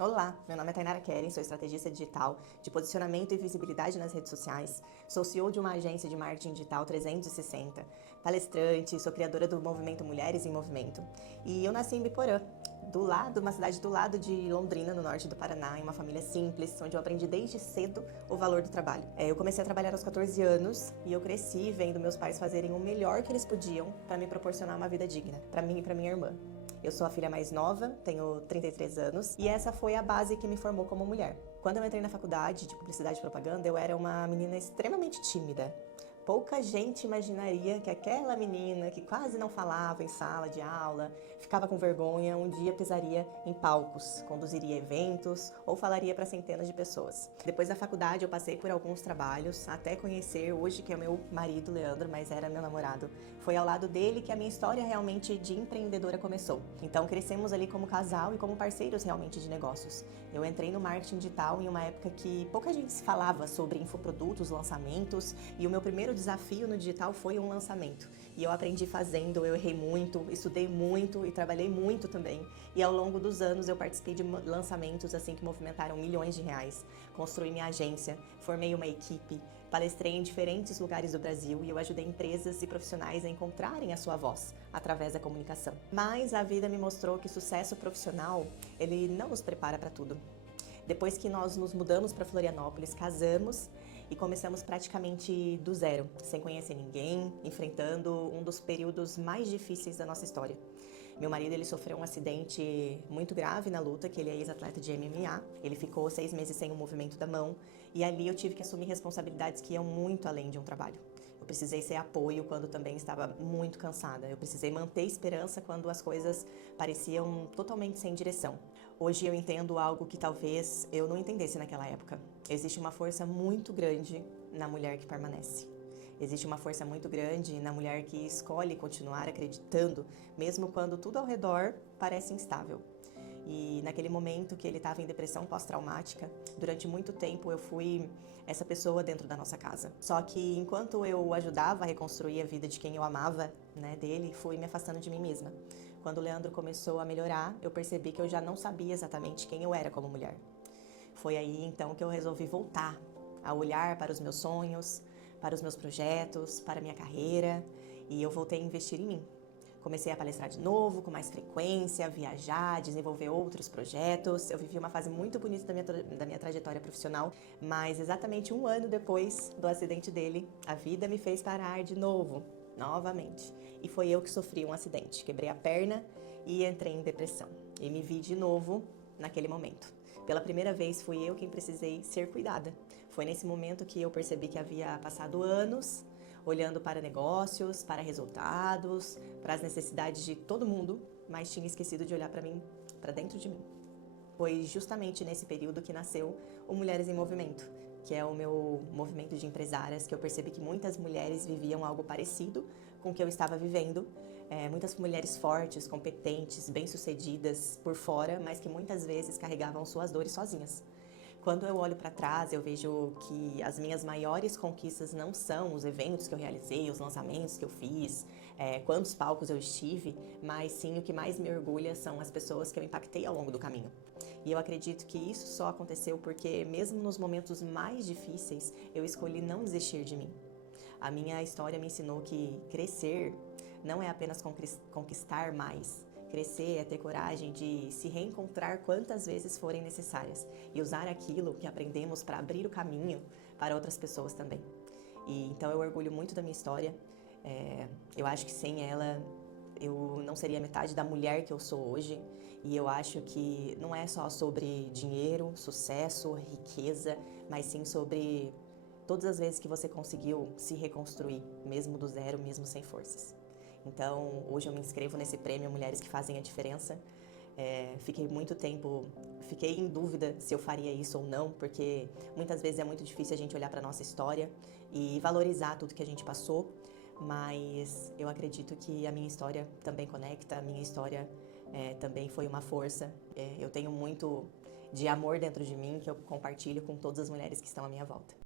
Olá, meu nome é Tainara Keren, sou estrategista digital de posicionamento e visibilidade nas redes sociais, sou CEO de uma agência de marketing digital 360, palestrante, sou criadora do movimento Mulheres em Movimento e eu nasci em Biporã, uma cidade do lado de Londrina, no norte do Paraná, em uma família simples, onde eu aprendi desde cedo o valor do trabalho. Eu comecei a trabalhar aos 14 anos e eu cresci vendo meus pais fazerem o melhor que eles podiam para me proporcionar uma vida digna, para mim e para minha irmã. Eu sou a filha mais nova, tenho 33 anos, e essa foi a base que me formou como mulher. Quando eu entrei na faculdade de Publicidade e Propaganda, eu era uma menina extremamente tímida. Pouca gente imaginaria que aquela menina que quase não falava em sala de aula, ficava com vergonha, um dia pisaria em palcos, conduziria eventos ou falaria para centenas de pessoas. Depois da faculdade eu passei por alguns trabalhos, até conhecer hoje que é o meu marido, Leandro, mas era meu namorado. Foi ao lado dele que a minha história realmente de empreendedora começou. Então crescemos ali como casal e como parceiros realmente de negócios. Eu entrei no marketing digital em uma época que pouca gente se falava sobre infoprodutos, lançamentos, e o meu primeiro desafio no digital foi um lançamento. E eu aprendi fazendo, eu errei muito, estudei muito e trabalhei muito também. E ao longo dos anos eu participei de lançamentos assim que movimentaram milhões de reais. Construí minha agência, formei uma equipe, palestrei em diferentes lugares do Brasil e eu ajudei empresas e profissionais a encontrarem a sua voz através da comunicação. Mas a vida me mostrou que sucesso profissional, ele não nos prepara para tudo. Depois que nós nos mudamos para Florianópolis, casamos e começamos praticamente do zero, sem conhecer ninguém, enfrentando um dos períodos mais difíceis da nossa história. Meu marido, ele sofreu um acidente muito grave na luta, que ele é ex-atleta de MMA. Ele ficou 6 meses sem o movimento da mão e ali eu tive que assumir responsabilidades que iam muito além de um trabalho. Eu precisei ser apoio quando também estava muito cansada. Eu precisei manter esperança quando as coisas pareciam totalmente sem direção. Hoje eu entendo algo que talvez eu não entendesse naquela época. Existe uma força muito grande na mulher que permanece. Existe uma força muito grande na mulher que escolhe continuar acreditando, mesmo quando tudo ao redor parece instável. E naquele momento que ele estava em depressão pós-traumática, durante muito tempo eu fui essa pessoa dentro da nossa casa. Só que enquanto eu ajudava a reconstruir a vida de quem eu amava, dele, fui me afastando de mim mesma. Quando o Leandro começou a melhorar, eu percebi que eu já não sabia exatamente quem eu era como mulher. Foi aí então que eu resolvi voltar a olhar para os meus sonhos, para os meus projetos, para a minha carreira, e eu voltei a investir em mim. Comecei a palestrar de novo, com mais frequência, viajar, desenvolver outros projetos. Eu vivi uma fase muito bonita da minha trajetória profissional, mas exatamente 1 ano depois do acidente dele, a vida me fez parar de novo, novamente. E foi eu que sofri um acidente. Quebrei a perna e entrei em depressão. E me vi de novo naquele momento. Pela primeira vez fui eu quem precisei ser cuidada. Foi nesse momento que eu percebi que havia passado anos olhando para negócios, para resultados, para as necessidades de todo mundo, mas tinha esquecido de olhar para mim, para dentro de mim. Foi justamente nesse período que nasceu o Mulheres em Movimento, que é o meu movimento de empresárias, que eu percebi que muitas mulheres viviam algo parecido com o que eu estava vivendo. Muitas mulheres fortes, competentes, bem-sucedidas por fora, mas que muitas vezes carregavam suas dores sozinhas. Quando eu olho para trás, eu vejo que as minhas maiores conquistas não são os eventos que eu realizei, os lançamentos que eu fiz, quantos palcos eu estive, mas sim o que mais me orgulha são as pessoas que eu impactei ao longo do caminho. E eu acredito que isso só aconteceu porque, mesmo nos momentos mais difíceis, eu escolhi não desistir de mim. A minha história me ensinou que crescer não é apenas conquistar mais. Crescer é ter coragem de se reencontrar quantas vezes forem necessárias e usar aquilo que aprendemos para abrir o caminho para outras pessoas também. E então eu orgulho muito da minha história. Eu acho que sem ela eu não seria metade da mulher que eu sou hoje. E eu acho que não é só sobre dinheiro, sucesso, riqueza, mas sim sobre todas as vezes que você conseguiu se reconstruir, mesmo do zero, mesmo sem forças. Então, hoje eu me inscrevo nesse prêmio Mulheres que Fazem a Diferença. Fiquei muito tempo, fiquei em dúvida se eu faria isso ou não, porque muitas vezes é muito difícil a gente olhar para a nossa história e valorizar tudo que a gente passou, mas eu acredito que a minha história também conecta, a minha história também foi uma força. Eu tenho muito de amor dentro de mim que eu compartilho com todas as mulheres que estão à minha volta.